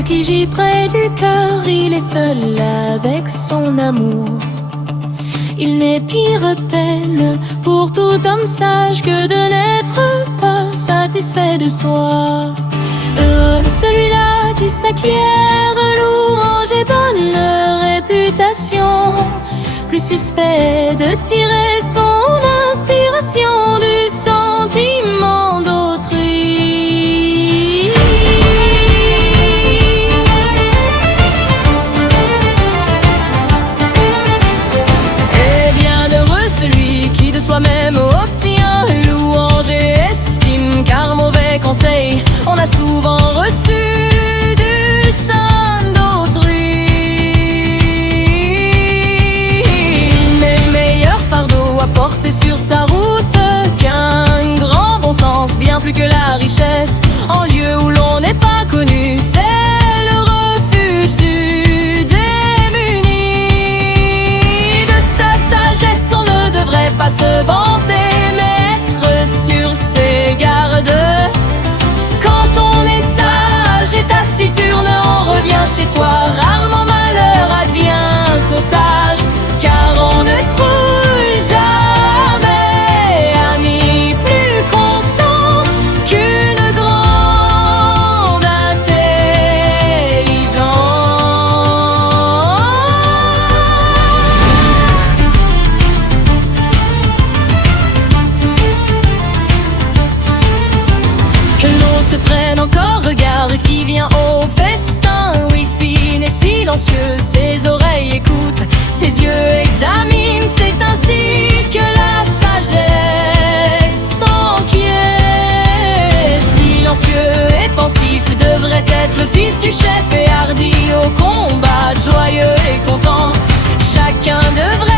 ce qui gît près du cœur, il est seul avec son amour. Il n'est pire peine pour tout homme sage que de n'être pas satisfait de soi. Heureux celui-là qui s'acquiert louange et bonne réputation, plus suspect de tirer son inspiration du sentiment d'autrui. Et bienheureux celui qui de soi-même obtient louange et estime, car mauvais conseil on a souvent reçu du sein d'autrui. Il n'est meilleur fardeau à porter sur sa route qu'un grand bon sens, bien plus que la richesse. En lieu où l'on n'est pas connu, c'est le refuge du démuni. De sa sagesse on ne devrait pas se vanter, mais être sur ses gardes. Quand on est sage et taciturne, on revient chez soi. Rarement malheur advient aux sages, car on ne trouve jamais ami plus constant qu'une grande intelligence. Que l'on te prenne encore regard, qui vient au festin, oui, fine et silencieux, ses oreilles écoutent, ses yeux examinent. C'est ainsi que la sagesse s'enquiert. Silencieux et pensif devrait être le fils du chef, et hardi au combat, joyeux et content. Chacun devrait